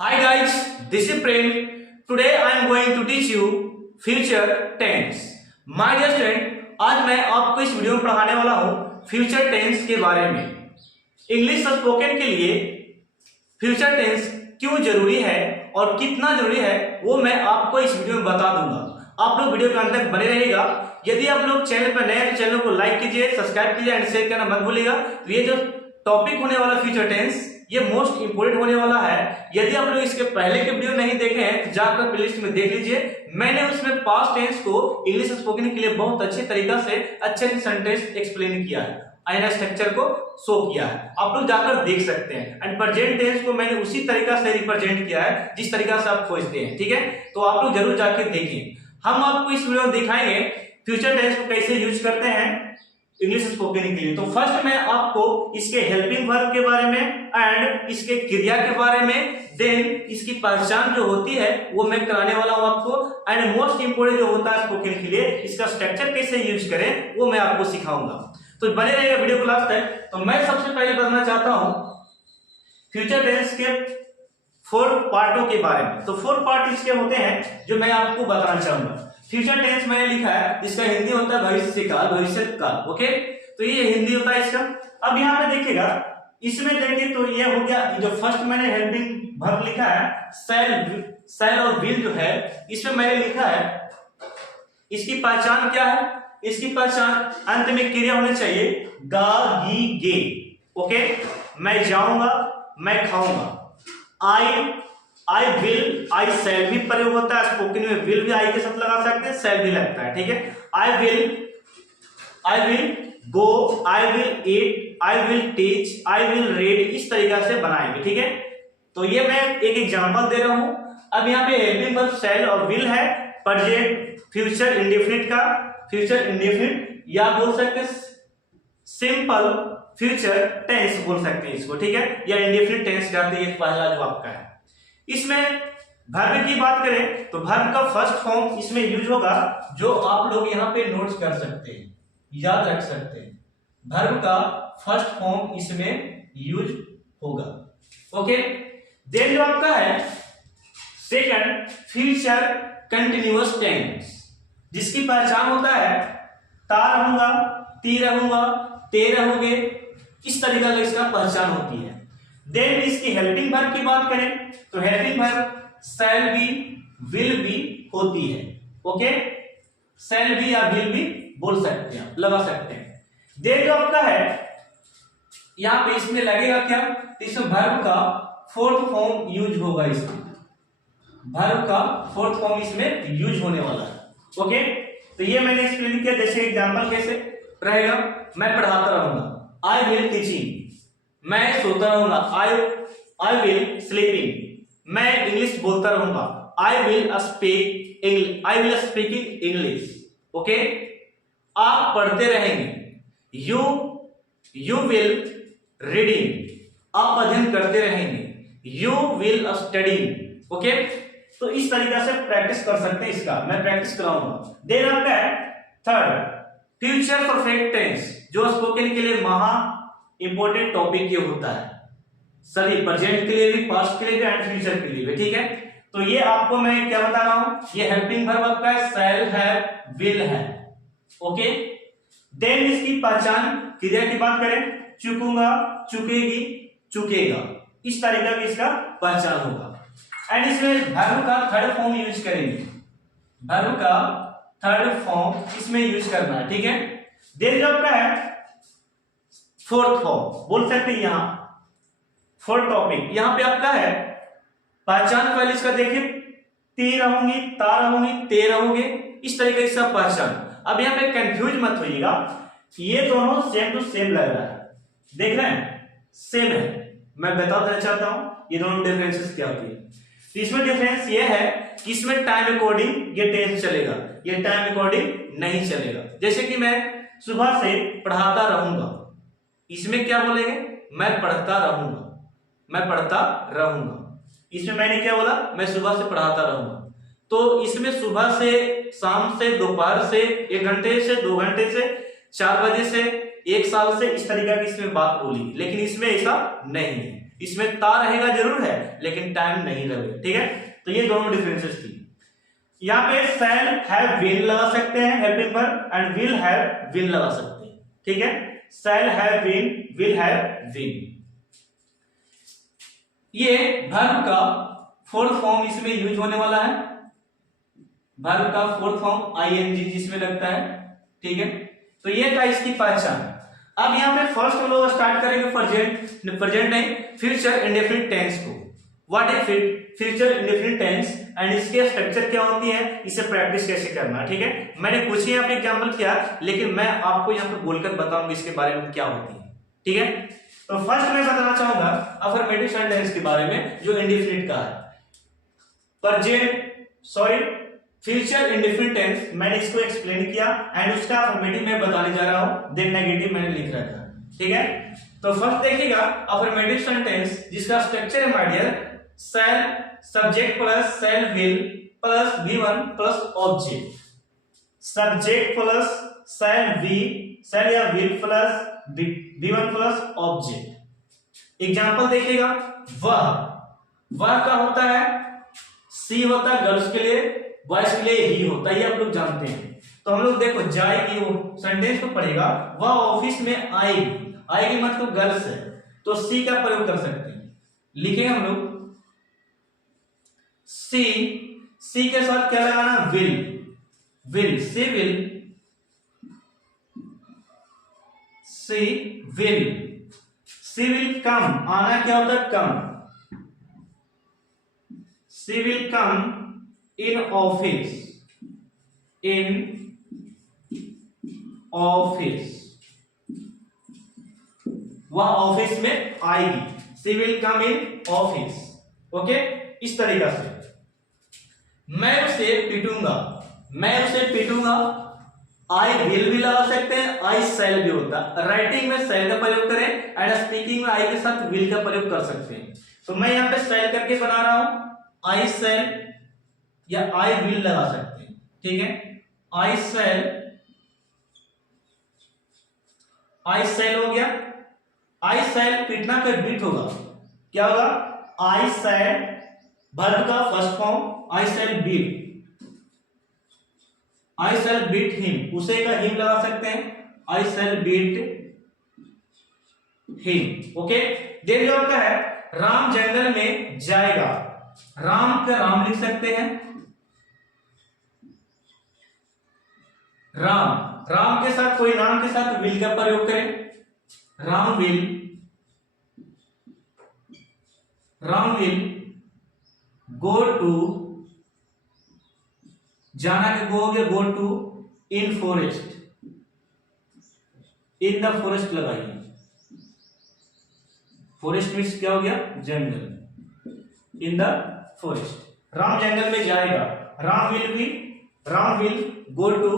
Hi guys, this is Prem. Today I am going to teach you future tense. My dear student, आज मैं आपको इस video में पढ़ाने वाला हूँ फ्यूचर टेंस के बारे में। इंग्लिश स्पोकन के लिए फ्यूचर टेंस क्यों जरूरी है और कितना जरूरी है वो मैं आपको इस वीडियो में बता दूंगा। आप लोग वीडियो के अंत तक बने रहिएगा। यदि आप लोग चैनल पर नए हैं तो चैनल को लाइक कीजिए, सब्सक्राइब कीजिए एंड शेयर करना मत भूलिएगा। तो ये जो टॉपिक होने वाला फ्यूचर टेंस ये मोस्ट इंपोर्टेंट होने वाला है। यदि आप लोग इसके पहले के वीडियो नहीं देखे हैं तो जाकर प्लेलिस्ट में देख लीजिए। मैंने उसमें पास्ट टेंस को इंग्लिश स्पोकन के लिए बहुत अच्छे तरीका से अच्छे सेंटेंस एक्सप्लेन किया है, आईना स्ट्रक्चर को शो किया है, आप लोग जाकर देख सकते हैं। एंड प्रेजेंट टेंस को मैंने उसी तरीका से रिप्रेजेंट किया है जिस तरीका से आप खोजते हैं, ठीक है। तो आप लोग जरूर जाकर देखिए। हम आपको इस वीडियो में दिखाएंगे फ्यूचर टेंस को कैसे यूज करते हैं इंग्लिश स्पोकन के लिए। तो फर्स्ट मैं आपको इसके हेल्पिंग वर्ब के बारे में एंड इसके क्रिया के बारे में, देन इसकी पहचान जो होती है वो मैं कराने वाला हूं आपको। एंड मोस्ट इंपोर्टेंट जो होता है स्पोकन के लिए इसका स्ट्रक्चर कैसे यूज करें वो मैं आपको सिखाऊंगा। तो बने रहेगा वीडियो को लास्ट तक। तो मैं सबसे पहले बताना चाहता हूं फ्यूचर टेंस के 4 पार्टों के बारे में। तो 4 पार्ट इसके होते हैं जो मैं आपको बताना चाहूंगा। फ्यूचर टेंस मैंने लिखा है, इसका हिंदी होता है भविष्य काल, भविष्य काल। ओके, तो ये हिंदी होता है इसका। अब यहाँ पे देखिएगा, इसमें देखिए तो ये हो गया जो फर्स्ट मैंने हेल्पिंग वर्ब लिखा है शैल और विल जो है इसमें मैंने लिखा है इसकी पहचान क्या है। इसकी पहचान अंत में क्रिया होनी चाहिए गा गी गे। ओके, मैं जाऊंगा, मैं खाऊंगा। आई विल, आई शैल भी प्रयोग होता है स्पोकन में। विल भी आई के साथ लगा सकते हैं, शैल भी लगता है, ठीक है। I will go, I will eat, I will teach, I will read, इस तरीका से बनाएंगे, ठीक है। तो ये मैं एक एग्जांपल दे रहा हूं। अब यहाँ पे हेल्पिंग वर्ब शैल और विल है। प्रेजेंट फ्यूचर इंडेफिनिट का फ्यूचर इंडेफिनिट या बोल सकते हैं सिंपल फ्यूचर टेंस बोल सकते हैं इसको, ठीक है, या इंडेफिनिट टेंस जाते हैं पहला जो आपका है। इसमें वर्ब की बात करें तो वर्ब का फर्स्ट फॉर्म इसमें यूज होगा जो आप लोग यहाँ पे नोट्स कर सकते हैं, याद रख सकते हैं। वर्ब का फर्स्ट फॉर्म इसमें यूज होगा। ओके, देन जो आपका है सेकंड फ्यूचर कंटिन्यूअस टेंस, जिसकी पहचान होता है ता रहूंगा, ती रहूंगा, ते रहोगे, इस तरीका का इसका पहचान होती है। देन इसकी हेल्पिंग वर्ब की बात करें तो हेल्पिंग वर्ब शैल भी, विल भी होती है। ओके, शैल भी या विल भी बोल सकते हैं, लगा सकते हैं। देन जो आपका है यहां पे इसमें लगेगा क्या, इसमें वर्ब का फोर्थ फॉर्म यूज होगा। इसमें वर्ब का फोर्थ फॉर्म इसमें यूज होने वाला है। ओके, तो ये मैंने एक्सप्लेन किया। जैसे एग्जांपल कैसे रहेगा, मैं पढ़ाता रहूंगा, आई विल टीचिंग, मैं सोता रहूंगा, आई विल स्लीपिंग, मैं इंग्लिश बोलता रहूंगा, I will speaking English. Okay, आप पढ़ते रहेंगे, यू विल रीडिंग, आप अध्ययन करते रहेंगे, यू विल स्टडीइंग। ओके, तो इस तरीका से प्रैक्टिस कर सकते हैं इसका, मैं प्रैक्टिस कराऊंगा। देन आपका है थर्ड फ्यूचर परफेक्ट टेंस, जो स्पोकन के लिए महा इंपोर्टेंट टॉपिक ये होता है, सभी प्रेजेंट के लिए भी, पास्ट के लिए भी एंड फ्यूचर के लिए भी, ठीक है। तो ये आपको मैं क्या बता रहा हूं, ये हेल्पिंग वर्ब आपका है, शैल है, विल है। ओके, देन इसकी पहचान क्रिया की बात करें, चुकूंगा, चुकेगी, चुकेगा, इस तरीका की इसका पहचान होगा। एंड इसमें वर्ब का थर्ड फॉर्म यूज करेंगे, वर्ब का थर्ड फॉर्म इसमें यूज करना है, ठीक है। देन जो आपका है फोर्थ फॉर्म बोल सकते हैं, यहां फोर्थ टॉपिक यहां पे आपका है पहचान। पहले इसका देखिए, ती रहूंगी, ता रहूंगी, ते रहोगे, इस तरीके से पहचान। अब यहां पे कंफ्यूज मत होइएगा, ये दोनों सेम टू सेम लग रहा है, देख रहे हैं सेम है। मैं बता देना चाहता हूं ये दोनों डिफरेंसेस क्या होती है। तो इसमें डिफरेंस ये है कि इसमें टाइम अकॉर्डिंग ये टेंस चलेगा, ये टाइम अकॉर्डिंग नहीं चलेगा। जैसे कि मैं सुबह से पढ़ाता रहूंगा, इसमें क्या बोलेंगे, मैं पढ़ता रहूंगा, मैं पढ़ता रहूंगा। इसमें मैंने क्या बोला, मैं सुबह से पढ़ाता रहूंगा। तो इसमें सुबह से, शाम से, दोपहर से, 1 घंटे से, 2 घंटे से, 4 बजे से, 1 साल से, इस तरीका की इसमें बात बोली। लेकिन इसमें ऐसा नहीं है, इसमें ता रहेगा जरूर है लेकिन टाइम नहीं रहेगा, ठीक है। तो ये दोनों डिफरेंसेस थी। यहाँ पे शैल हैव बीन लगा सकते हैं helping verb and will have been लगा सकते हैं, ठीक है। Shall have been, will have been. ये वर्ब का फोर्थ फॉर्म इसमें यूज होने वाला है, वर्ब का फोर्थ फॉर्म आईएनजी जिसमें लगता है, ठीक है। तो ये था इसकी पहचान। अब यहाँ पे फर्स्ट हम लोग स्टार्ट करेंगे प्रेजेंट नहीं फ्यूचर इंडेफिनिट टेंस को। What is future indefinite tense and इसके स्ट्रक्चर क्या होती है, इसे प्रैक्टिस कैसे करना है, ठीक है। मैंने कुछ ही यहाँ पे एग्जांपल किया लेकिन मैं आपको यहाँ पे बोलकर बताऊंगा इसके बारे में क्या होती है, ठीक है। तो फर्स्ट मैं बताना चाहूंगा अफर्मेटिव सेंटेंस के बारे में जो इंडेफिनिट का है। फ्यूचर इंडेफिनिट टेंस मैंने इसको एक्सप्लेन किया एंड उसका अफर्मेटिव मैं बताने जा रहा हूं, देन नेगेटिव मैंने लिख रखा है, ठीक है। तो फर्स्ट देखिएगा अफर्मेटिव सेंटेंस जिसका स्ट्रक्चर है my dear, shall subject plus shall will plus V1 plus object. Subject plus shall या will plus V1 plus object. Example देखिएगा, वह का होता है सी होता है गर्ल्स के लिए, बॉयज के लिए ही होता है, ये आप लोग जानते हैं। तो हम लोग देखो जाएगी वो सेंटेंस को पढ़ेगा, वह ऑफिस में आएगी मतलब गर्ल्स है, तो सी का प्रयोग कर सकते हैं। लिखेंगे हम लोग सी के साथ क्या लगाना, विल सी विल कम, आना क्या होता है come, she will come in office, वह ऑफिस में आएगी, she will come in office, okay. इस तरीका से मैं उसे पीटूंगा, आई विल भी लगा सकते हैं, आई शैल भी होता है। राइटिंग में शैल का प्रयोग करें एंड स्पीकिंग में आई के साथ विल का प्रयोग कर सकते हैं। तो मैं यहां पे शैल करके बना रहा हूं, आई शैल या आई विल लगा सकते हैं, ठीक है। आई शैल हो गया। आई शैल पीटना पे बीट होगा, क्या होगा, आई शैल वर्ब का फर्स्ट फॉर्म, आई शैल बीट हिम, उसे का हिम लगा सकते हैं, आई शैल बीट हिम, ओके। देन जो आपका है राम जंगल में जाएगा, राम का राम लिख सकते हैं, राम के साथ कोई नाम के साथ विल का प्रयोग करें, राम विल गो टू, जाना के गो हो गया, go to in forest, in the forest लगाइए, फॉरेस्ट मीन्स क्या हो गया, जंगल, इन द फॉरेस्ट। राम जंगल में जाएगा, Ram will go to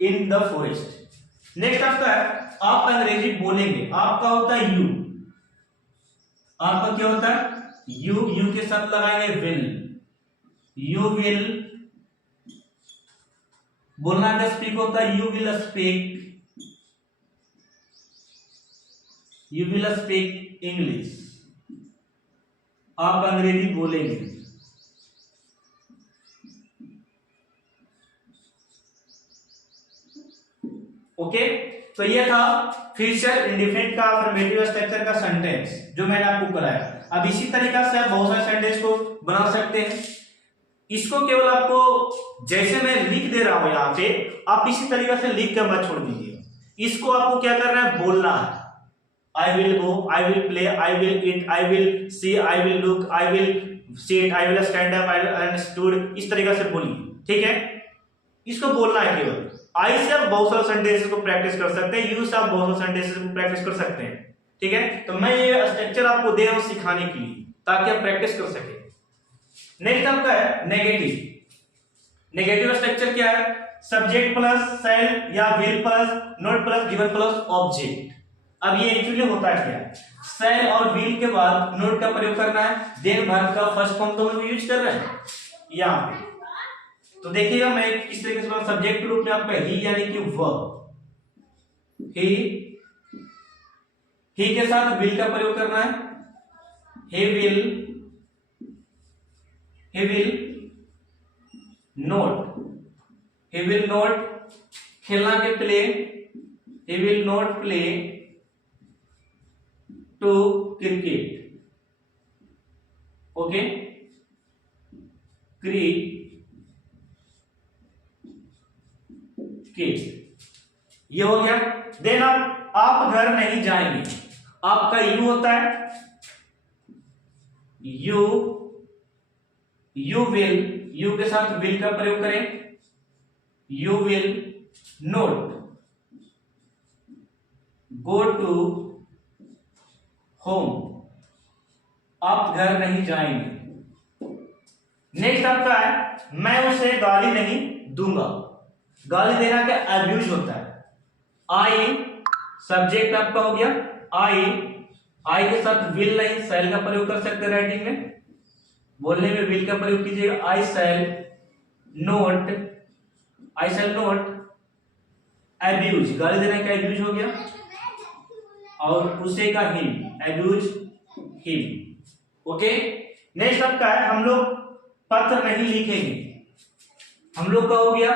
in the forest. Next आपका है आप अंग्रेजी बोलेंगे, आपका होता है यू, आपका क्या होता है यू के साथ लगाएंगे विल, यू विल बोलना का स्पीक होता है यू विल स्पीक इंग्लिश, आप अंग्रेजी बोलेंगे। ओके, तो ये था फ्यूचर इंडेफिनिट का अफर्मेटिव स्ट्रक्चर का सेंटेंस जो मैंने आपको कराया। अब इसी तरीका से आप बहुत सारे सेंटेंस को बना सकते हैं। इसको केवल आपको जैसे मैं लिख दे रहा हूं यहाँ पे, आप इसी तरीका से लिख कर मत छोड़ दीजिएगा। इसको आपको क्या करना है, बोलना है। I will go, I will play, I will eat, I will see, I will look, I will seat, I will stand up, I will stood, इस तरीका से बोलिए, ठीक है। इसको बोलना है केवल। आई से आप बहुत सारे सेंटेंसेस को प्रैक्टिस कर सकते हैं, यू से आप बहुत सारे सेंटेंसेस को प्रैक्टिस कर सकते हैं, ठीक है। तो मैं ये स्ट्रक्चर आपको दे रहा हूं सिखाने के लिए ताकि आप प्रैक्टिस कर सके। नेक्स्ट आपका है नेगेटिव। नेगेटिव स्ट्रक्चर क्या है, सब्जेक्ट प्लस शैल या will plus not plus given plus object. अब ये एक्चुअली होता क्या है, शैल और विल के बाद नोट का प्रयोग करना है, देन वर्ब का फर्स्ट फॉर्म तो हम यूज कर रहे हैं यहाँ पे। तो देखिएगा मैं किस तरीके से सब्जेक्ट के रूप में आपका ही यानी कि वर्ब, ही के साथ विल का प्रयोग करना है, he will not, he will not खेलना के play, he will not play to cricket, okay, cricket, ये हो गया। देन आप घर नहीं जाएंगे, आपका यू होता है, यू विल, यू के साथ विल का प्रयोग करें, you will not go to home, आप घर नहीं जाएंगे। नेक्स्ट आपका है मैं उसे गाली नहीं दूंगा, गाली देना का अब्यूज होता है। आई सब्जेक्ट आपका हो गया, आई के साथ विल नहीं शैल का प्रयोग कर सकते राइटिंग में, बोलने में विल का प्रयोग कीजिएगा। आई शैल नोट अब्यूज, गाली देने का अब्यूज हो गया, और उसे का him, abuse him, okay. Next आपका है हम लोग पत्र नहीं लिखेंगे, हम लोग का हो गया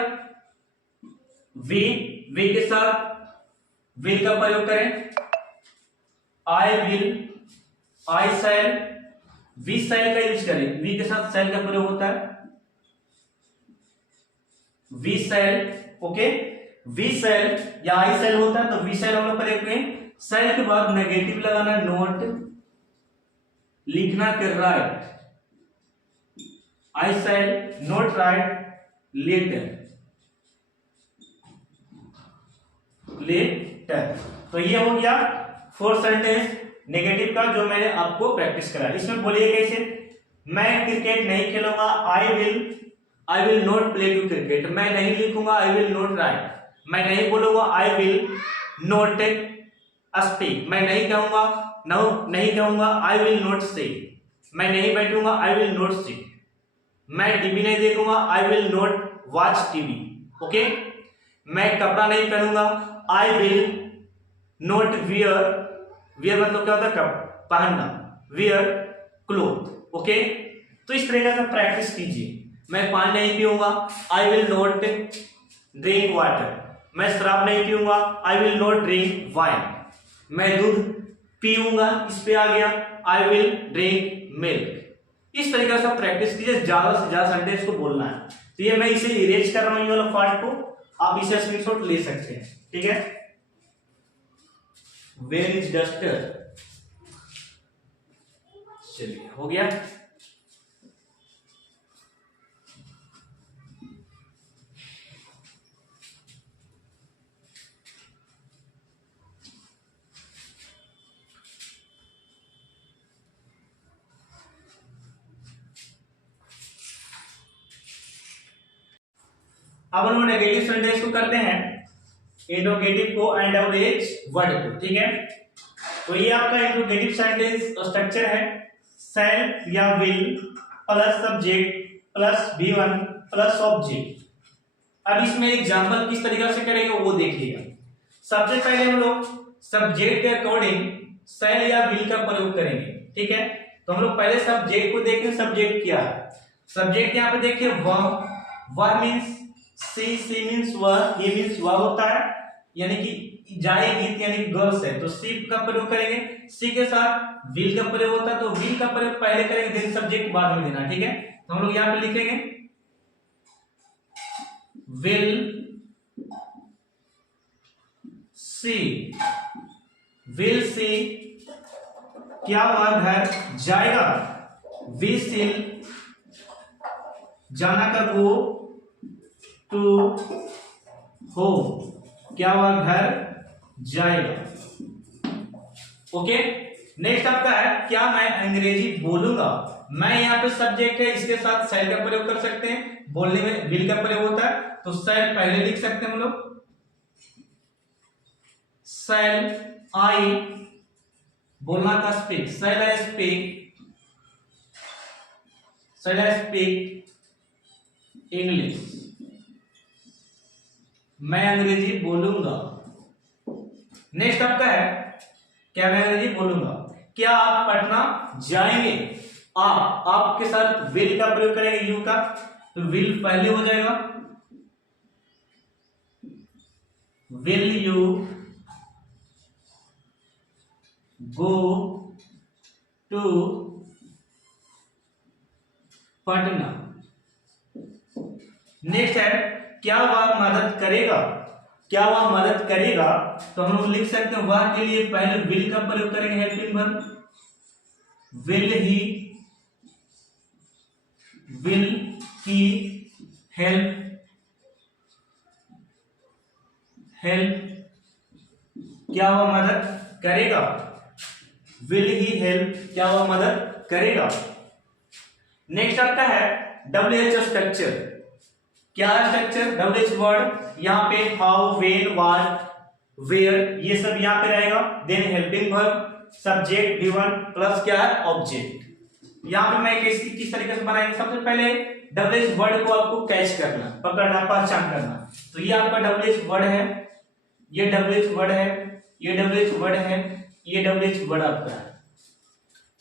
वी के साथ विल का प्रयोग करें, I will, I shell, we shall का यूज करें, वी के साथ शैल का प्रयोग होता है, we shall, okay. We shall या आई शैल होता है तो वी शैल हम लोग प्रयोग करें। शैल के बाद नेगेटिव लगाना, नोट लिखना के राइट, आई शैल नोट राइट लेटर, तो ये हो गया 4 सेंटेंस नेगेटिव का जो मैंने आपको प्रैक्टिस कराया। इसमें बोलिए कैसे, मैं क्रिकेट नहीं खेलूंगा, I will not play to cricket, मैं नहीं लिखूंगा, आई विल नॉट राइट, मैं नहीं बोलूंगा, आई विल नॉट स्पीक, मैं नहीं कहूंगा, नहीं कहूंगा, आई विल नॉट से, मैं नहीं बैठूंगा, आई विल नॉट सिट, मैं टीवी नहीं देखूंगा, आई will not watch TV, okay. मैं कपड़ा नहीं पहनूंगा, आई विल नॉट वियर मतलब क्या होता है, कप पहनना, वियर क्लोथ, ओके। तो इस तरीके से प्रैक्टिस कीजिए। मैं पानी नहीं पीऊंगा, I will not drink water, मैं शराब नहीं पीऊंगा, I will not drink wine, मैं दूध पीऊंगा, इस पे आ गया, आई विल ड्रिंक मिल्क। इस तरीके से प्रैक्टिस कीजिए, ज्यादा से ज्यादा सेंटेंस को बोलना है। तो ये मैं इसे इरेज कर रहा हूं, ये वाला पार्ट को आप इसे स्क्रीनशॉट ले सकते हैं, ठीक है। वेयर इज डस्टर, चलिए हो गया। अब हम नेगेटिव सेंटेंस को करते हैं, इंट्रोगेटिव को एंड एवरेज वर्ड को, ठीक है। तो ये आपका इंट्रोगेटिव सेंटेंस स्ट्रक्चर है, शैल या will plus subject plus V1 plus object. अब इसमें एग्जांपल किस तरीके से करेंगे वो देखिएगा। सबसे पहले हम लोग सब्जेक्ट के अकॉर्डिंग शैल या विल का प्रयोग करेंगे, ठीक है। तो हम लोग पहले सब्जेक्ट को देखें, सब्जेक्ट क्या है। सब्जेक्ट यहाँ पे देखिए वह मीन्स सी मीन्स वह, ही मीन्स वह होता है, यानी कि जाएगी यानी कि गर्ल्स है, तो सी का प्रयोग करेंगे। सी के साथ विल का प्रयोग होता है, तो विल का प्रयोग पहले करेंगे, देन सब्जेक्ट बाद में देना, ठीक है। तो हम लोग यहाँ पे लिखेंगे विल सी क्या वह घर जाएगा, वी सिल जाना का गो टू होम क्या वह घर जाएगा, ओके। नेक्स्ट आपका है क्या मैं अंग्रेजी बोलूंगा। मैं यहाँ पे सब्जेक्ट है, इसके साथ शैल का प्रयोग कर सकते हैं, बोलने में विल का प्रयोग होता है, तो शैल पहले लिख सकते हैं हम लोग, शैल आई बोलना का speak, shall I speak English, मैं अंग्रेजी बोलूंगा। नेक्स्ट आपका है क्या मैं अंग्रेजी बोलूंगा, क्या आप पटना जाएंगे। आप के साथ विल का प्रयोग करेंगे, यू का, तो विल पहले हो जाएगा, will you go to Patna. Next है क्या वह मदद करेगा, क्या वह मदद करेगा, तो हम लोग लिख सकते हैं वह के लिए पहले विल का प्रयोग करेंगे, helping verb, will he, will की हेल्प, क्या वह मदद करेगा, विल ही हेल्प, क्या वह मदद करेगा। नेक्स्ट आपका है WH स्ट्रक्चर। क्या स्ट्रक्चर, WH वर्ड, यहाँ पे हाउ, वेन, व्हाट, वेयर, ये सब यहाँ पे रहेगा। Then helping verb, subject given plus क्या है, ऑब्जेक्ट। यहाँ पे मैं किस तरीके से बनाएंगे, सबसे पहले WH वर्ड को आपको कैच करना, पकड़ना, पहचान करना। तो ये आपका WH वर्ड है, ये WH वर्ड है, ये WH वर्ड है, ये WH वर्ड आपका है।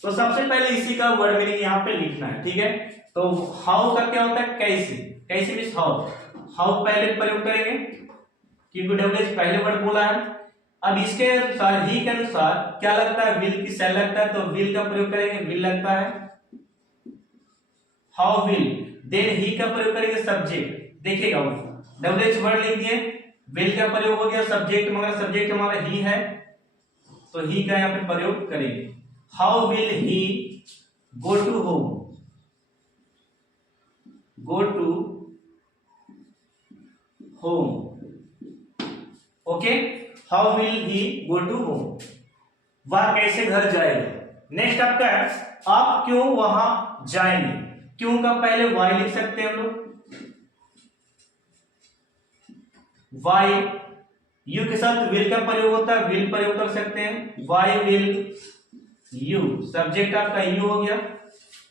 तो सबसे पहले इसी का वर्ड मीनिंग यहाँ पे लिखना है, ठीक है। तो हाउ का क्या होता है, कैसे, कैसे मीन्स हाउ, हाउ पहले प्रयोग करेंगे क्योंकि WH पहले वर्ड बोला है। अब इसके अनुसार, ही के अनुसार क्या लगता है, विल की सेल लगता है, तो विल का प्रयोग करेंगे, विल लगता है, हाउ विल। देन ही का प्रयोग करेंगे, सब्जेक्ट, देखिएगा WH वर्ड लिख दिए, विल का प्रयोग हो गया, सब्जेक्ट मगर सब्जेक्ट हमारा ही है, तो ही का यहाँ पे प्रयोग करेंगे। How will he go to home, go to home, okay, how will he go to home, वह कैसे घर जाएगा। नेक्स्ट आपका है आप क्यों वहां जाएंगे, क्यों का पहले वाई लिख सकते हैं हम लोग, वाई, यू के साथ विल का प्रयोग होता है, विल प्रयोग कर सकते हैं, वाई विल यू, सब्जेक्ट आपका यू हो गया,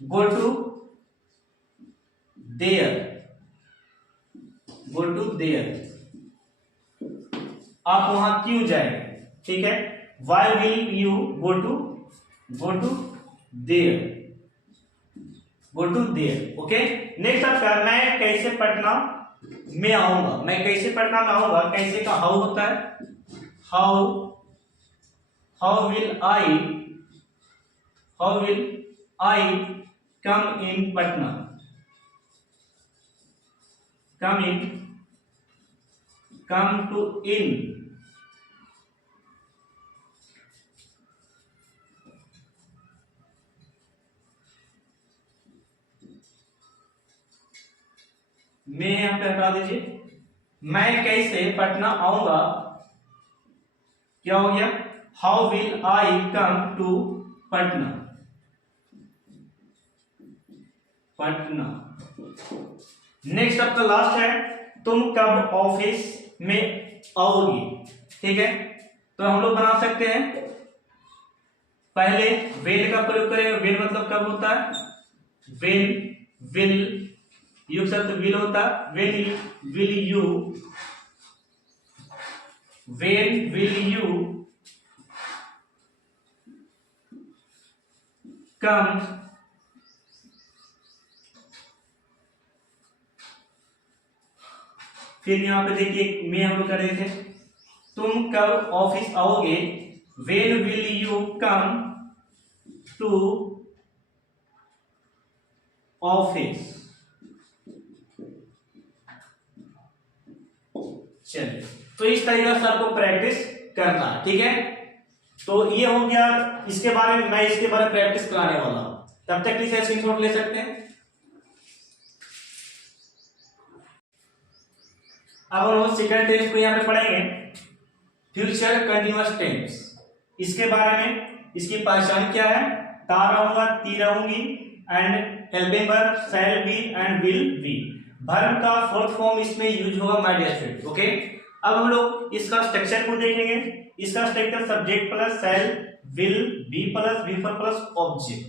go to there, go to there, आप वहां क्यों जाएंगे, ठीक है। Why will you go to there, go to there, okay. Next आपका मैं कैसे पटना में आऊंगा, मैं कैसे पटना में आऊंगा, कैसे का हाउ होता है, how will I come in Patna, come to in, मैं यहां पे हटा दीजिए, मैं कैसे पटना आऊंगा, क्या हो गया, how will I come to Patna, Patna. Next आपका लास्ट है तुम कब ऑफिस में आओगी, ठीक है। तो हम लोग बना सकते हैं, पहले वेन का प्रयोग करेंगे, वेन मतलब कब होता है, वेन विल, यू शब्द विल होता है, when will you, when will you कम फिर यहां पे देखिए मैं हम लोग कर रहे थे तुम कब ऑफिस आओगे, when will you come to office. चलिए तो इस तरीके से आपको प्रैक्टिस करना है, ठीक है। तो ये हो गया इसके बारे में, मैं इसके बारे में प्रैक्टिस कराने वाला हूं, तब तक इसे स्क्रीनशॉट ले सकते हैं। अब हम सेकंड टेंस को यहाँ पे पढ़ेंगे, फ्यूचर कंटिन्यूअस टेंस। इसके बारे में इसकी पहचान क्या है, ता रहूंगा, ती रहूंगी, and helping verb shall be and will be. Verb का फोर्थ फॉर्म इसमें यूज होगा माय डियर स्टूडेंट, ओके। अब हम लोग इसका स्ट्रक्चर को देखेंगे। इसका structure subject plus shall will be plus वी4 प्लस ऑब्जेक्ट,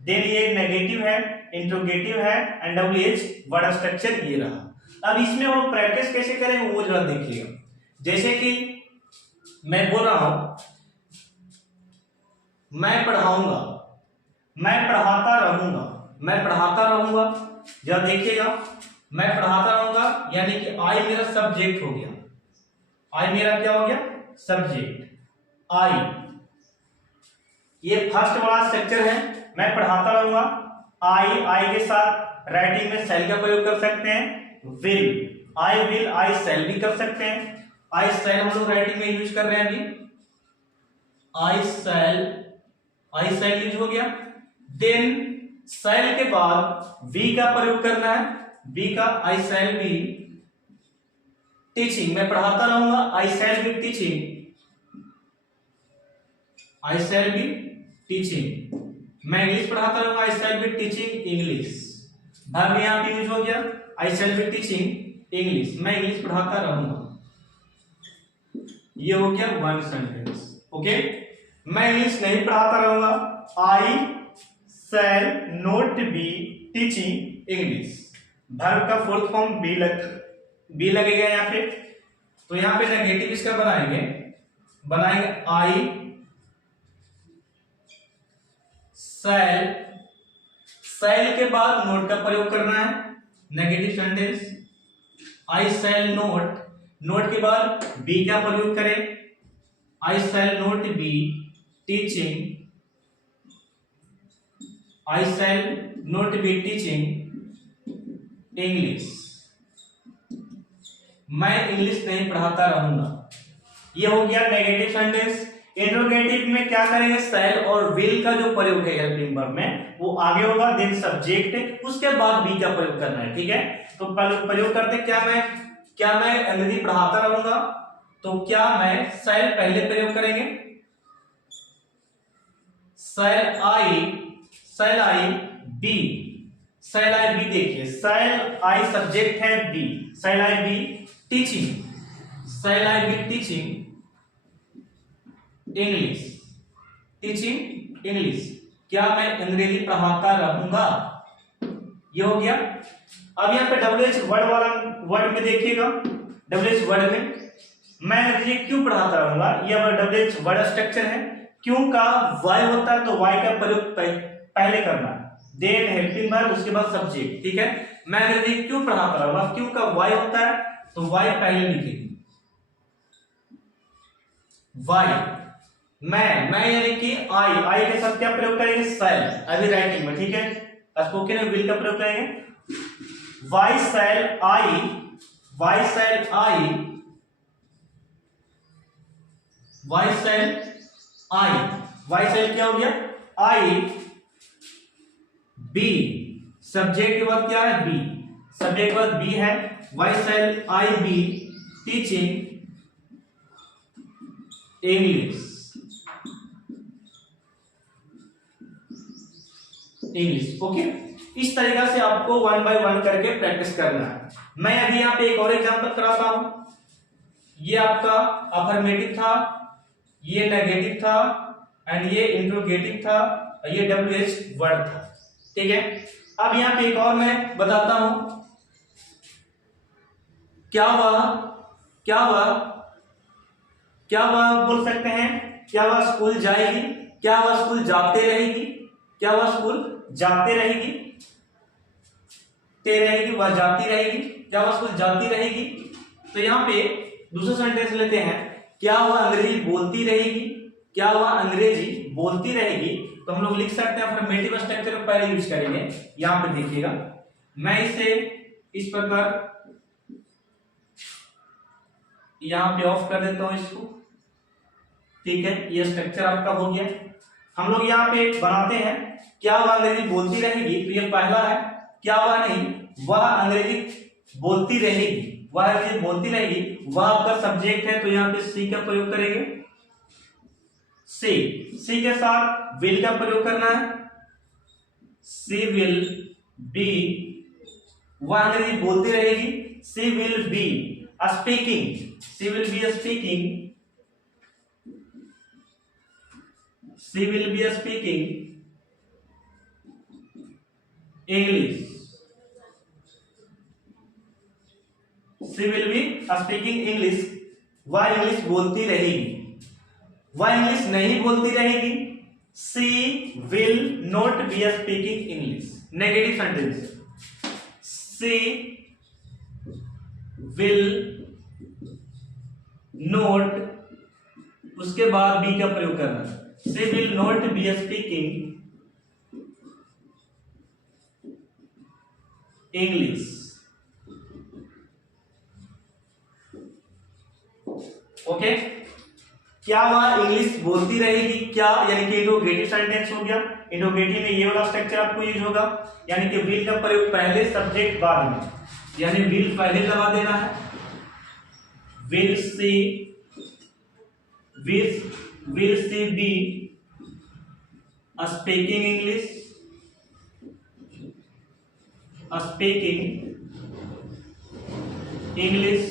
देन ये नेगेटिव है, इंट्रोगेटिव है, एंड WH वर्ड स्ट्रक्चर ये रहा। अब इसमें वो प्रैक्टिस कैसे करेंगे वो जरा देखिएगा। जैसे कि मैं बोल रहा हूं मैं पढ़ाऊंगा, मैं पढ़ाता रहूंगा, मैं पढ़ाता रहूंगा, जब देखिएगा मैं पढ़ाता रहूंगा यानी कि आई मेरा सब्जेक्ट हो गया, आई मेरा क्या हो गया, सब्जेक्ट। आई ये फर्स्ट वाला स्ट्रक्चर है, मैं पढ़ाता रहूंगा। आई के साथ राइटिंग में शैल का प्रयोग कर सकते हैं, विल, आई शैल भी कर सकते हैं। आई शैल हम लोग राइटिंग में यूज कर रहे हैं अभी, आई शैल यूज हो गया। देन शैल के बाद वी का प्रयोग करना है, वी का आई शैल बी टीचिंग, मैं पढ़ाता रहूंगा, I shall be teaching, I shall be teaching, मैं इंग्लिश पढ़ाता रहूंगा, I shall be teaching English. Verb यहां पे यूज हो गया, I shall be teaching English, मैं इंग्लिश पढ़ाता रहूंगा। ये हो गया वन सेंटेंस। ओके, मैं इंग्लिश नहीं पढ़ाता रहूंगा, I shall not be teaching English. Verb का फोर्थ फॉर्म बी लगेगा यहाँ पे, तो यहाँ पे नेगेटिव इसका बनाएंगे आई शैल के बाद नोट का प्रयोग करना है, negative sentence. I shall not के बाद बी का प्रयोग करें, I shall not be teaching, I shall not be teaching English, मैं इंग्लिश नहीं पढ़ाता रहूंगा। ये हो गया नेगेटिव सेंटेंस। इंट्रोगेटिव में क्या करेंगे, शैल और विल का जो प्रयोग है हेल्पिंग वर्ब में वो आगे होगा, देन सब्जेक्ट, उसके बाद बी का प्रयोग करना है। ठीक है, तो प्रयोग करते क्या मैं अंग्रेजी पढ़ाता रहूंगा, तो क्या मैं शैल पहले प्रयोग करेंगे, शैल आई बी, देखिए शैल आई सब्जेक्ट है, be shall I be teaching, shall I be teaching English, क्या मैं अंग्रेजी पढ़ाता रहूंगा। ये हो गया। अब यहाँ पे WH वर्ड में देखिएगा, WH वर्ड में मैं अंग्रेजी क्यों पढ़ाता रहूंगा, ये WH वर्ड स्ट्रक्चर है। क्यों का वाई होता है तो वाई का प्रयोग पहले करना, देन हेल्पिंग वर्ब, उसके बाद सब्जेक्ट। ठीक है, मैं अंग्रेजी क्यों पढ़ाता रहूंगा, क्यों का वाई होता है तो वाई पहले लिखेंगे, वाई। मैं यानी कि आई के साथ क्या प्रयोग करेंगे, शैल, अभी राइटिंग में। ठीक है, स्पोकन में विल का प्रयोग करेंगे, वाई शैल आई, वाई शैल क्या हो गया, आई बी, सब्जेक्ट के बाद क्या है, बी, सब्जेक्ट के बाद बी है, why shall I be teaching English, okay. इस तरीका से आपको वन बाय वन करके प्रैक्टिस करना है। मैं अभी यहाँ पे एक और एग्जांपल कराता हूं। ये आपका अफर्मेटिव था, ये नेगेटिव था, एंड ये इंट्रोगेटिव था, और ये WH वर्ड था। ठीक है, अब यहाँ पे एक और मैं बताता हूं। क्या वह बोल सकते हैं, क्या वह स्कूल जाएगी, क्या वह स्कूल जाते रहेगी, क्या वह स्कूल जाते रहेगी, वह जाती रहेगी, क्या वह स्कूल जाती रहेगी। तो यहाँ पे दूसरा सेंटेंस लेते हैं, क्या वह अंग्रेजी बोलती रहेगी, क्या वह अंग्रेजी बोलती रहेगी। तो हम लोग लिख सकते हैं, अफर्मेटिव स्ट्रक्चर को पहले यूज करेंगे। यहाँ पे देखिएगा, मैं इसे इस प्रकार यहाँ पे ऑफ कर देता हूं इसको। ठीक है, ये स्ट्रक्चर आपका हो गया। हम लोग यहाँ पे बनाते हैं, क्या वह अंग्रेजी बोलती रहेगी, तो ये पहला है, क्या वह नहीं, वह अंग्रेजी बोलती रहेगी, वह अंग्रेजी बोलती रहेगी, वह आपका सब्जेक्ट है, तो यहाँ पे सी का प्रयोग करेंगे, सी के साथ विल का प्रयोग करना है, सी विल बी, वह अंग्रेजी बोलती रहेगी, she will be speaking, she will be speaking, she will be speaking English, she will be speaking English, वह इंग्लिश बोलती रहेगी, वह इंग्लिश नहीं बोलती रहेगी, she will not B speaking English. Negative sentence, she will not, उसके बाद be का प्रयोग करना, she will not B speaking English. Okay, क्या वह इंग्लिश बोलती रहेगी क्या, यानी कि इंट्रोगेटिव सेंटेंस हो गया। इंट्रोगेटिव में ये वाला स्ट्रक्चर आपको यूज होगा, यानी कि विल का प्रयोग पहले, सब्जेक्ट बाद में, यानी विल पहले लगा देना है। Will she be speaking English, speaking English.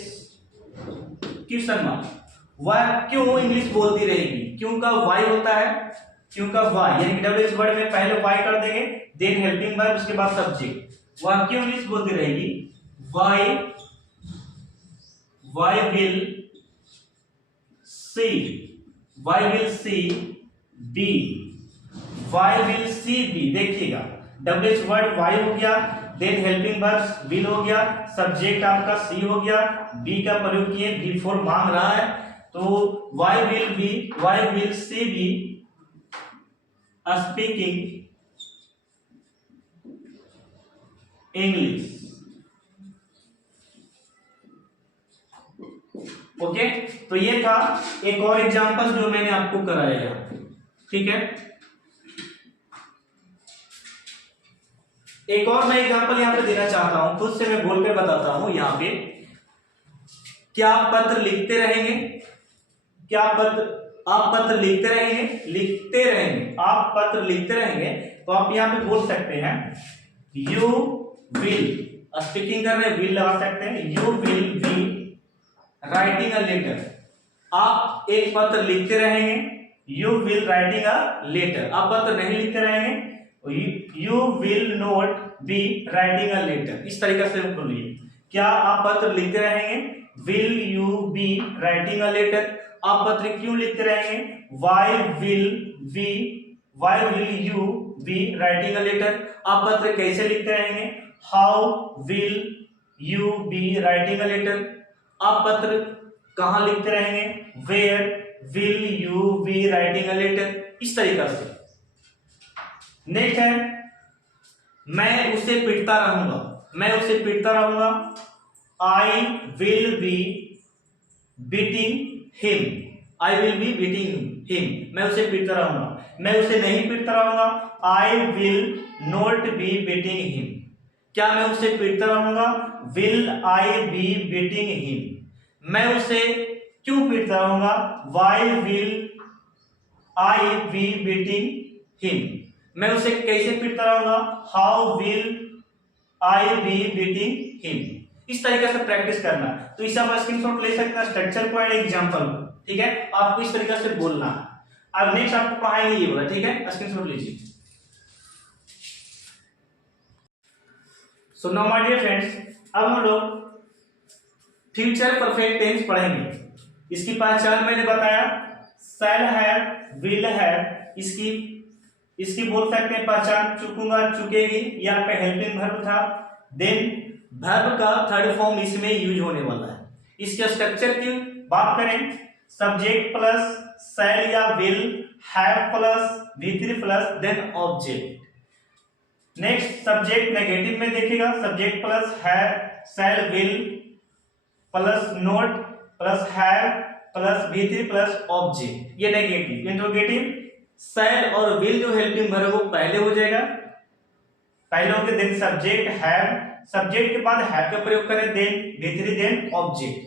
Question mark, वह क्यों इंग्लिश बोलती रहेगी। क्यों का वाई होता है, क्यों का वाई, यानी कि डब्ल्यू एच वर्ड में पहले वाई कर देंगे, देन हेल्पिंग वर्ब, उसके बाद सब्जेक्ट। वह क्यों इंग्लिश बोलती रहेगी, वाई विल सी बी, देखिएगा डब्ल्यू एच वर्ड वाई हो गया, देन हेल्पिंग वर्ब विल हो गया, सब्जेक्ट आपका सी हो गया, बी का प्रयोग किए, बी फॉर मांग रहा है, तो why will she be speaking English. Okay, तो ये था एक और एग्जांपल जो मैंने आपको कराया, ठीक है। एक और मैं एग्जांपल यहां पे देना चाहता हूं, खुद से मैं बोलकर बताता हूं यहां पे। क्या आप पत्र लिखते रहेंगे, क्या आप पत्र लिखते रहेंगे, आप पत्र लिखते रहेंगे, तो आप यहां पे बोल सकते हैं यू विल, स्पीकिंग कर रहे हैं, विल लगा सकते हैं, you will be writing a letter. आप एक पत्र लिखते रहेंगे, you will writing a letter. आप पत्र नहीं लिखते रहेंगे, you will not be writing a letter. इस तरीके से बोलिए, क्या आप पत्र लिखते रहेंगे, will you be writing a letter. आप पत्र क्यों लिखते रहेंगे, why will you be writing a letter. आप पत्र कैसे लिखते रहेंगे, how will you be writing a letter. आप पत्र कहां लिखते रहेंगे, where will you be writing a letter. इस तरीका से। नेक्स्ट है, मैं उसे पीटता रहूंगा, I will be beating him, मैं उसे पीटता रहूंगा। मैं उसे नहीं पीटता रहूंगा, I will not be beating him. क्या मैं उसे पीटता रहूंगा, will I be beating him. मैं उसे क्यों पीटता रहूंगा, why will I be beating him. मैं उसे कैसे पीटता रहूंगा, how will I be beating him. इस तरीके से प्रैक्टिस करना। तो इसे आप स्क्रीनशॉट ले सकते हैं, स्ट्रक्चर को एंड एग्जांपल, ठीक है। आपको इस तरीके से बोलना। अब नेक्स्ट आपको पढ़ाएंगे ये वाला, ठीक है, स्क्रीनशॉट लीजिए। So now my dear friends, अब हम लोग फ्यूचर परफेक्ट टेंस पढ़ेंगे। इसकी पहचान मैंने बताया, शैल है, विल है, इसकी बोल सकते हैं पहचान, चुकूंगा, चुकेगी, यहाँ पे हेल्पिंग वर्ब था, देन वर्ब का थर्ड फॉर्म इसमें यूज होने वाला है। इसके स्ट्रक्चर की बात करें, सब्जेक्ट प्लस शैल या will, have plus V3 plus then object. Next subject negative में देखिएगा, सब्जेक्ट प्लस है, shall will plus not plus have plus V3 plus object, ये नेगेटिव। इंट्रोगेटिव, शैल और विल जो हेल्पिंग वर्ब वो पहले हो जाएगा, पहले होंगे, देन सब्जेक्ट हैव, सब्जेक्ट के बाद हैव का प्रयोग करें, then V3 then object.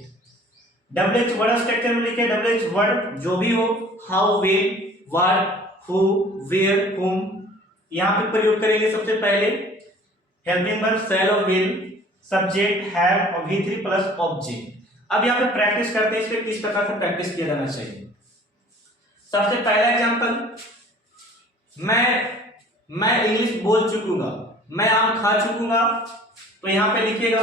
WH word structure में लिखे, WH वर्ड जो भी हो, how, when, what, who, where, whom, यहां पे प्रयोग करेंगे। सबसे पहले हेल्पिंग वर्ब शैल और विल, सब्जेक्ट हैव और V3 प्लस ऑब्जेक्ट। अब यहाँ पे प्रैक्टिस करते हैं, इस पे किस प्रकार से प्रैक्टिस किया जाना चाहिए। सबसे पहला एग्जांपल, मैं इंग्लिश बोल चुकूंगा, मैं आम खा चुकूंगा, तो यहां पे लिखिएगा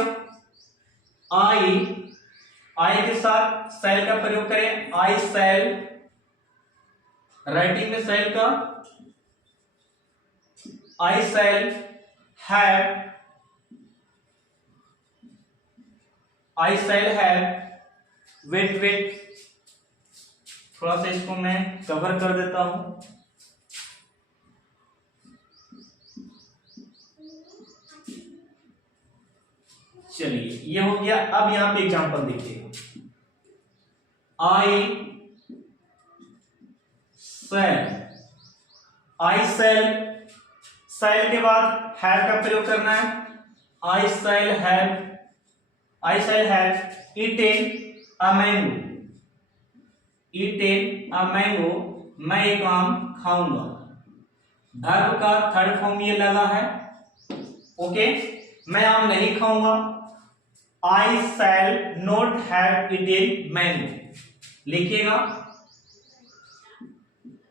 आई के साथ शैल का प्रयोग करें, आई शैल राइटिंग में शैल का I shall have, I shall have, wait wait थोड़ा सा इसको मैं कवर कर देता हूं। चलिए ये हो गया। अब यहां पे एग्जांपल देखिएगा, आई शैल, आई शैल, शैल के बाद हैव का प्रयोग करना है। I shall have, I shall have eaten a mango, eaten a mango, मैं एक आम खाऊंगा। वर्ब का थर्ड फॉर्म ये लगा है, ओके। मैं आम नहीं खाऊंगा। I shall not have eaten mango, लिखिएगा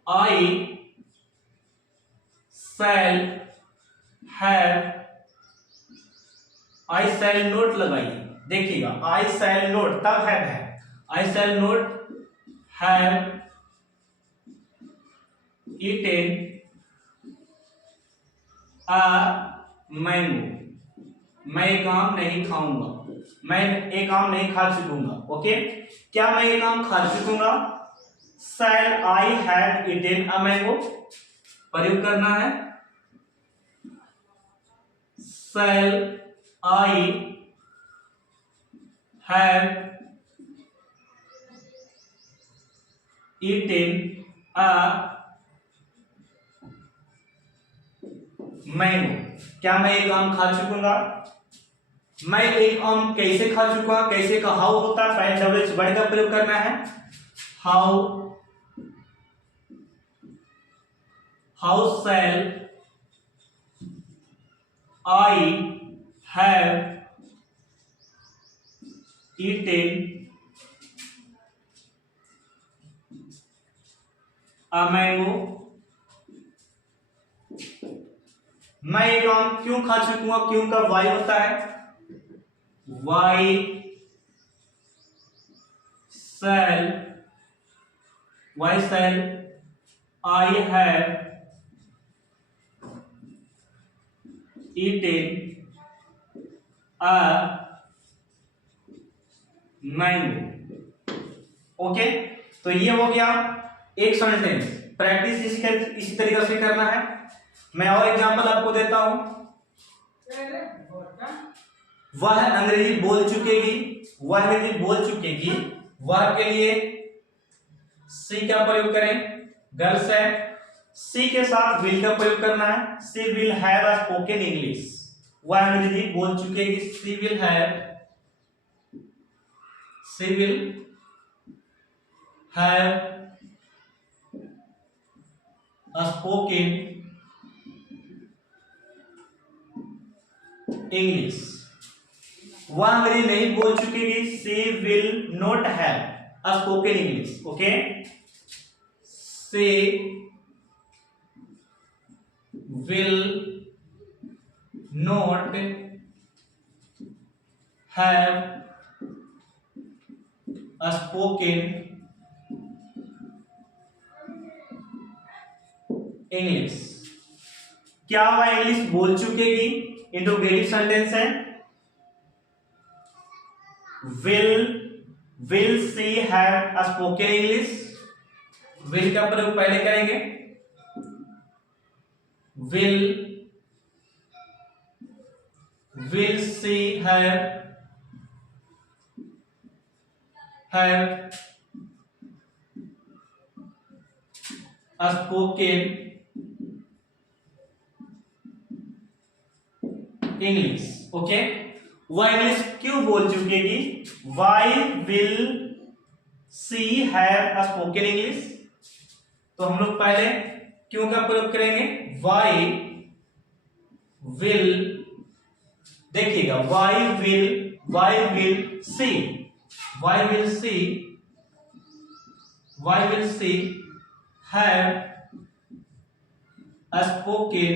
I shall have, I shall note लगाइए, देखिएगा आई शैल नोट तब है, I shall not have eaten a mango, मैं एक आम नहीं खाऊंगा, मैं एक आम नहीं खा चुकूंगा, ओके। क्या मैं एक आम खा चुकूंगा? Shall I have eaten a mango प्रयोग करना है। Shall I have eaten a mango, क्या मैं एक आम खा चुकूंगा? मैं एक आम कैसे खा चुका, कैसे का हाउ होता है, फाइल डब्ल्यूएच वर्ड का प्रयोग करना है। How, how shell I have eaten a mango, मैं एक आम क्यों खा चुकूंगा, क्यों का वाई होता है, why shall, why shall I have eaten a mango, okay. तो ये हो गया एक सेंटेंस। प्रैक्टिस इसी तरीके से करना है। मैं और एग्जांपल आपको देता हूं। वह अंग्रेजी बोल चुकेगी, वह अंग्रेजी बोल चुकेगी, वह के लिए सी का प्रयोग करें, गर्ल्स है, सी के साथ विल का प्रयोग करना है। She will have a spoken English, वह अंग्रेजी बोल चुकेगी, she will have, she will have a spoken English, वह अंग्रेजी नहीं बोल चुकेगी, she will not have a spoken English, okay. She will not have a spoken English, क्या वह इंग्लिश बोल चुकेगी? इंट्रोगेटिव सेंटेंस है। will she have a spoken English, will का प्रयोग पहले करेंगे। will she have a spoken English, okay. वह English क्यों बोल चुकेगी? Why will she have a spoken English? तो हम लोग पहले क्यों का प्रयोग करेंगे। Why will, देखिएगा why will she have a spoken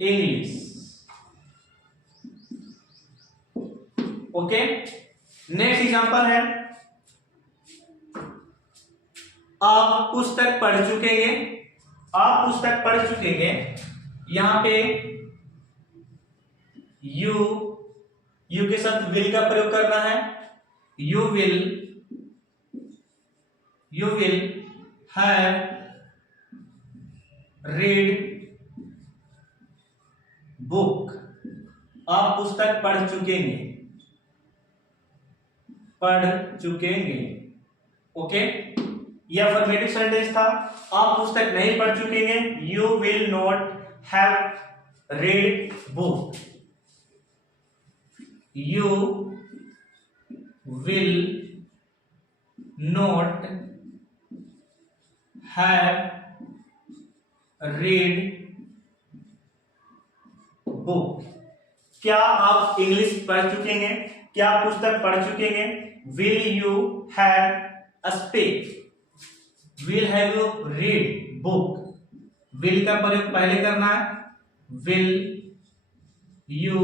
English, okay. Next example है, आप पुस्तक पढ़ चुकेंगे, आप पुस्तक पढ़ चुकेंगे। यहां पे यू के साथ विल का प्रयोग करना है। You will have read book. आप पुस्तक पढ़ चुकेंगे, ओके। यह अफर्मेटिव सेंटेंस था। आप पुस्तक नहीं पढ़ चुकेंगे, you will not have read book. You will not have read book. क्या आप इंग्लिश पढ़ चुकेंगे? क्या आप पुस्तक पढ़ चुकेंगे? Will you have speak? Will have you read book? Will का प्रयोग पहले करना है। Will you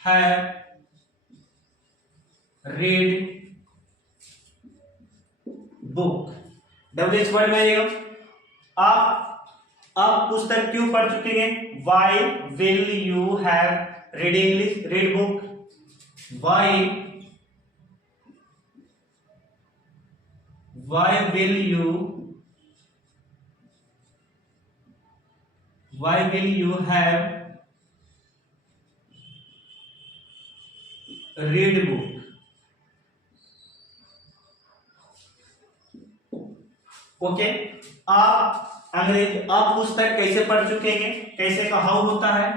have read book? WH word में आएगा। आप पुस्तक क्यों पढ़ चुकेंगे? Why will you have read book? Why will you have read book? Okay. आप पुस्तक कैसे पढ़ चुकेंगे? कैसे का हाउ होता है।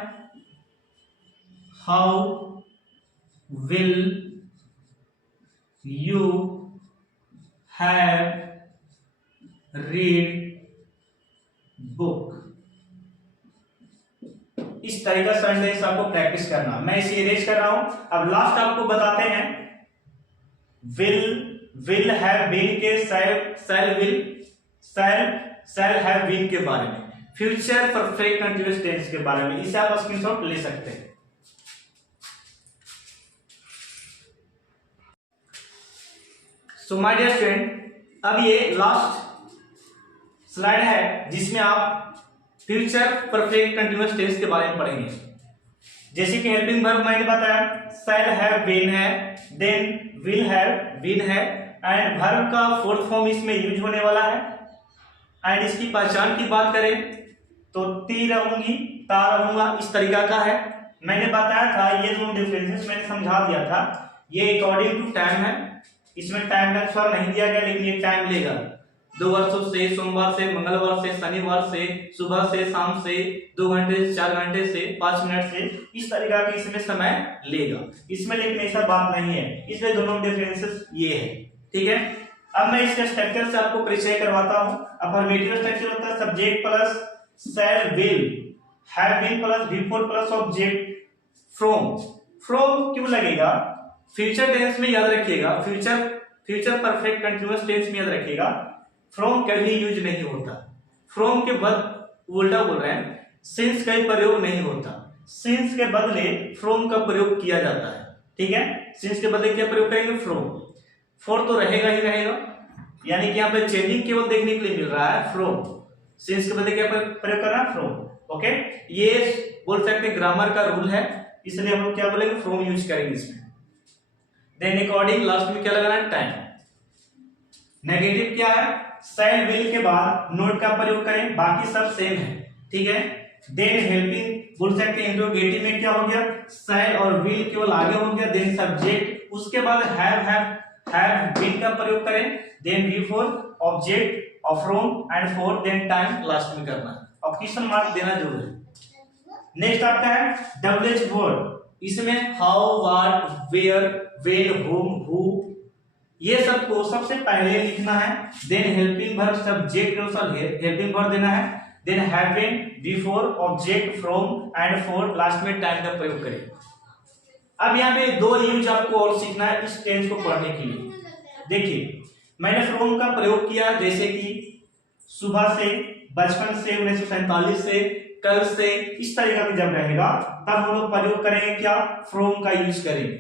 How will you have read book? इस तरह का सेंटेंस आपको प्रैक्टिस करना। मैं इसे इरेज कर रहा हूं। अब लास्ट आपको बताते हैं विल हैव बीन के शैल हैव बीन के बारे में, फ्यूचर परफेक्ट कंटीन्यूअस टेंस के बारे में। इसे आप स्क्रीनशॉट ले सकते हैं। सो माय डियर स्टूडेंट, अब ये लास्ट स्लाइड है जिसमें आप फ्यूचर परफेक्ट कंटीन्यूअस टेंस के बारे में पढ़ेंगे। जैसे कि हेल्पिंग वर्ब मैंने बताया, शैल हैव बीन है, देन विल हैव बीन है, एंड वर्ब का फोर्थ फॉर्म इसमें यूज होने वाला है। एंड इसकी पहचान की बात करें तो ती रहूंगी, ता रहूंगा, इस तरीका का है। मैंने बताया था ये जो डिफरेंसेस मैंने समझा दिया था, ये अकॉर्डिंग टू टाइम है। इसमें टाइम का अनुसार नहीं दिया गया, लेकिन ये टाइम लेगा। 2 वर्षों से, सोमवार से, मंगलवार से, शनिवार से, सुबह से, शाम से, 2 घंटे से, 4 घंटे से, 5 मिनट से, इस तरीका के इसमें समय लेगा। इसमें लेकिन ऐसा बात नहीं है, इसमें दोनों डिफरेंसेस ये है। ठीक है। अब मैं इसके स्ट्रक्चर से आपको परिचय करवाता हूं। अफर्मेटिव स्ट्रक्चर होता है subject plus shall will have been plus before plus object from. From क्यों लगेगा? फ्यूचर टेंस में याद रखिएगा, फ्यूचर परफेक्ट कंटीन्यूअस टेंस में याद रखिएगा, फ्रॉम कभी यूज नहीं होता। फ्रॉम के बाद उल्टा बोल रहे हैं, सिंस का प्रयोग नहीं होता। सिंस के बदले फ्रॉम का प्रयोग किया जाता है। ठीक है। सिंस के बदले क्या प्रयोग करेंगे? फ्रॉम। फॉर तो रहेगा ही रहेगा, यानी कि यहाँ पे चेंजिंग केवल देखने के लिए मिल रहा है फ्रॉम। सिंस के बदले क्या प्रयोग करना है? फ्रॉम। ओके। ये बोल सकते हैं ग्रामर का रूल है, इसलिए हम लोग क्या बोलेंगे? फ्रॉम यूज करेंगे इसमें। देन अकॉर्डिंग लास्ट में क्या लगाना है? टाइम। नेगेटिव क्या है? शैल विल के बाद नोट का प्रयोग करें, बाकी सब सेम है। ठीक है। देन हेल्पिंग बोल सकते हैं इंट्रोगेटिव में क्या हो गया? शैल और विल केवल आगे हो गया। देन सब्जेक्ट, उसके बाद हैव बीन का प्रयोग करें, देन बिफोर ऑब्जेक्ट और from and for, then time last में करना है और क्वेश्चन मार्क देना जरूर है। नेक्स्ट आपका है WH वर्ड। इसमें how, what, where, when, whom, who, ये सबको सबसे पहले लिखना है। देन हेल्पिंग वर्ब सब्जेक्ट के अनुसार हेल्पिंग वर्ब देना है। Then have been, before, object, from and for, last में टाइम का प्रयोग करें। अब यहाँ पे 2 यूज आपको और सीखना है इस टेंस को पढ़ने के लिए। देखिए, मैंने फ्रॉम का प्रयोग किया, जैसे कि सुबह से, बचपन से, 1947 से, कल से, इस तरीका का जब रहेगा तब हम लोग प्रयोग करेंगे क्या? फ्रॉम का यूज करेंगे।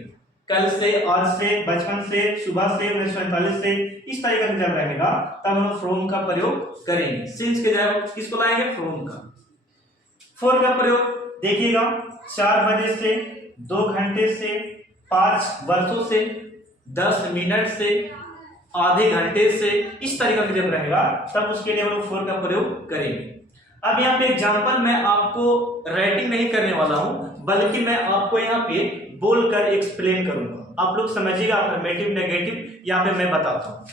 कल से, आज से, बचपन से, सुबह से, 1945 से, इस तरीके का जब रहेगा तब हम फ्रॉम का प्रयोग करेंगे। सिंस के जगह किसको लाएंगे? फ्रॉम का। फॉर का प्रयोग देखिएगा, 4 बजे से, 2 घंटे से, 5 वर्षों से, 10 मिनट से, आधे घंटे से, इस तरीके का जब रहेगा तब उसके लिए हम लोग फॉर का प्रयोग करेंगे। अब यहाँ पे एग्जाम्पल मैं आपको राइटिंग नहीं करने वाला हूं, बल्कि मैं आपको यहाँ पे बोलकर एक्सप्लेन करूंगा। आप लोग समझिएगा, अफर्मेटिव नेगेटिव यहाँ पे मैं बताता हूं।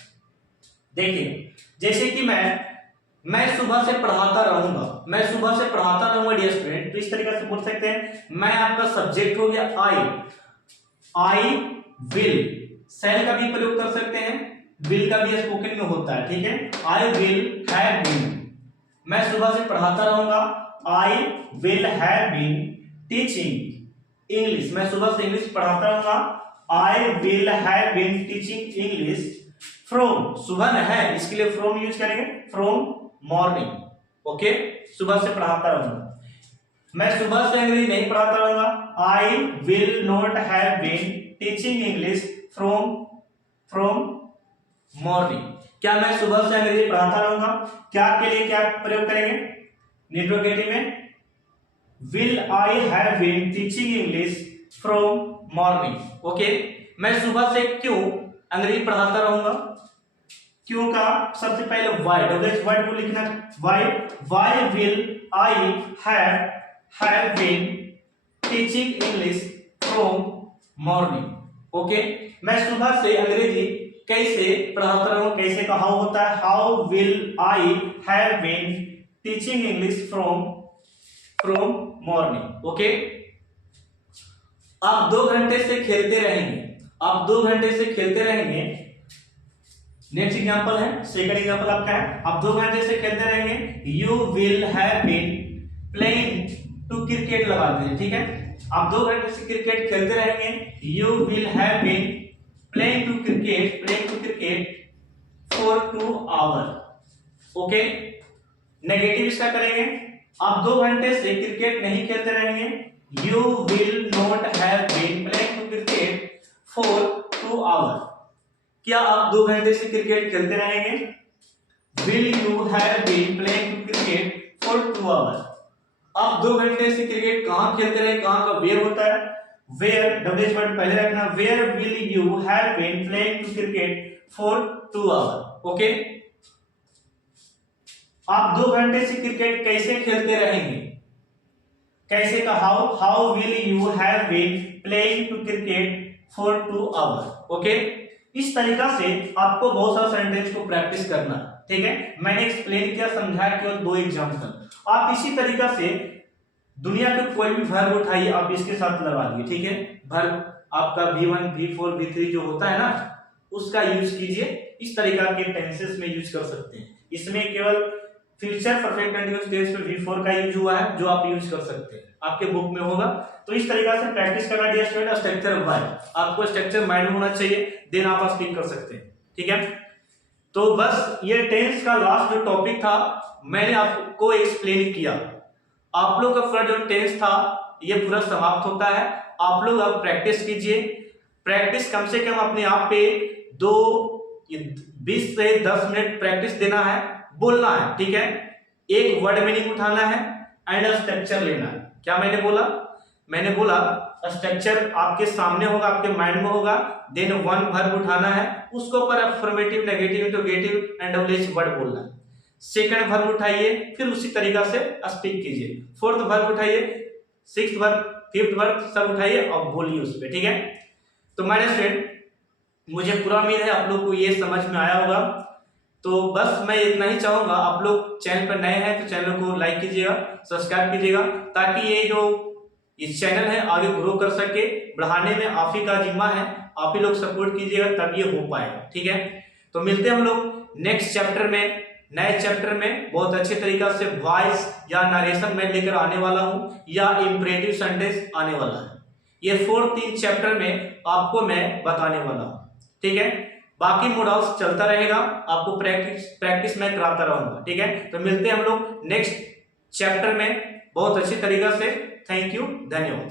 देखिए, जैसे कि मैं सुबह से पढ़ाता रहूंगा, मैं सुबह से पढ़ाता रहूंगा डियर स्टूडेंट, तो इस तरीके से बोल सकते हैं। मैं आपका सब्जेक्ट हो गया आई विल, शैल का भी प्रयोग कर सकते हैं, विल का भी स्पोकन में होता है, ठीक है। आई विल हैव बीन, मैं सुबह से पढ़ाता रहूंगा, I will have been teaching English, मैं सुबह से इंग्लिश पढ़ाता रहूंगा, I will have been teaching English from, सुबह न है इसके लिए फ्रॉम यूज करेंगे, फ्रॉम मॉर्निंग, ओके। सुबह से पढ़ाता रहूंगा, मैं सुबह से अंग्रेजी नहीं पढ़ाता रहूंगा, I will not have been teaching English from morning. क्या मैं सुबह से अंग्रेजी पढ़ाता रहूंगा? क्या के लिए क्या प्रयोग करेंगे? इंट्रोगेटिव में will I have been teaching English from morning, okay. मैं सुबह से क्यों अंग्रेजी पढ़ाता रहूंगा? क्यों का सबसे पहले वाई, वर्ड को लिखना, why will I have been teaching English from morning, okay. मैं सुबह से अंग्रेजी कैसे पढ़ाता रहूं? कैसे का हाउ होता है, how will I have been teaching English from morning, okay. आप 2 घंटे से खेलते रहेंगे, आप 2 घंटे से खेलते रहेंगे। नेक्स्ट एग्जांपल है, सेकंड एग्जांपल आपका है, आप 2 घंटे से खेलते रहेंगे, you will have been playing to cricket लगाते हैं, ठीक है। आप 2 घंटे से क्रिकेट खेलते रहेंगे, you will have been playing to cricket for 2 hours, okay. Negative इसका करेंगे, आप 2 घंटे से क्रिकेट नहीं खेलते रहेंगे, you will not have been playing to cricket for 2 hours। क्या आप 2 घंटे से क्रिकेट खेलते रहेंगे? will you have been playing to cricket for 2 hours। आप 2 घंटे से क्रिकेट कहां खेलते रहे? कहां का वेयर होता है, Where, WH वर्ड पहले रखना, where will you have been playing to cricket for 2 hours, okay? आप 2 घंटे से क्रिकेट कैसे खेलते रहेंगे? कैसे का how will you have been playing to cricket for 2 hours, okay? इस तरीका से आपको बहुत सारा सेंटेंस को प्रैक्टिस करना, ठीक है। मैंने एक्सप्लेन किया, समझाया केवल 2 एग्जांपल। आप इसी तरीका से दुनिया के कोई भी वर्ब उठाइए, आप इसके साथ लगा दिए, ठीक है। वर्ब आपका V1, V4, V3 जो होता है ना, उसका यूज कीजिए। इस तरीका के टेंसेस में यूज कर सकते हैं। इसमें केवल फ्यूचर परफेक्ट कंटीन्यूअस टेंस में V4 का यूज हुआ है, जो आप यूज कर सकते हैं, आपके बुक में होगा। तो इस तरीका से प्रैक्टिस करना डियर स्टूडेंट। स्ट्रक्चर वर्ब, आपको स्ट्रक्चर माइंड में होना चाहिए, देन आप स्पीक कर सकते हैं, ठीक है। तो बस ये टेंस का लास्ट जो टॉपिक था, मैंने आपको एक्सप्लेन किया। आप लोग का पूरा जो टेंस था ये पूरा समाप्त होता है। आप लोग अब प्रैक्टिस कीजिए। प्रैक्टिस कम से कम अपने आप पे 20 से 10 मिनट प्रैक्टिस देना है, बोलना है, ठीक है। एक वर्ड मीनिंग उठाना है एंड स्ट्रक्चर लेना है। क्या मैंने बोला? मैंने बोला स्ट्रक्चर आपके सामने होगा, आपके माइंड में होगा, देन 1 वर्ब उठाना है, उसके ऊपर affirmative, negative, interrogative and double word बोलना है। सेकंड वर्ब उठाइए, फिर उसी तरीका से स्पीक कीजिए। 4th वर्ब उठाइए, 6th वर्ब, 5th वर्ब सब उठाइए और बोलिए उस पर, ठीक है। तो मेरे फ्रेंड, मुझे पूरा उम्मीद है आप लोग को ये समझ में आया होगा। तो बस मैं इतना ही चाहूंगा, आप लोग चैनल पर नए हैं तो चैनल को लाइक कीजिएगा, सब्सक्राइब कीजिएगा, ताकि ये जो इस चैनल है आगे ग्रो कर सके। बढ़ाने में आप ही का जिम्मा है, आप ही लोग सपोर्ट कीजिएगा तब ये हो पाएगा, ठीक है। तो मिलते हैं हम लोग नेक्स्ट चैप्टर में, नए चैप्टर में। बहुत अच्छे तरीका से वॉइस या नरेशन में लेकर आने वाला हूं, या इंपरेटिव सेंटेंस आने वाला है। ये 4-3 चैप्टर में आपको मैं बताने वाला हूं, ठीक है। बाकी मॉड्यूल्स चलता रहेगा, आपको प्रैक्टिस मैं कराता रहूंगा, ठीक है। तो मिलते हैं हम लोग नेक्स्ट चैप्टर में बहुत अच्छी तरीका से। थैंक यू, धन्यवाद।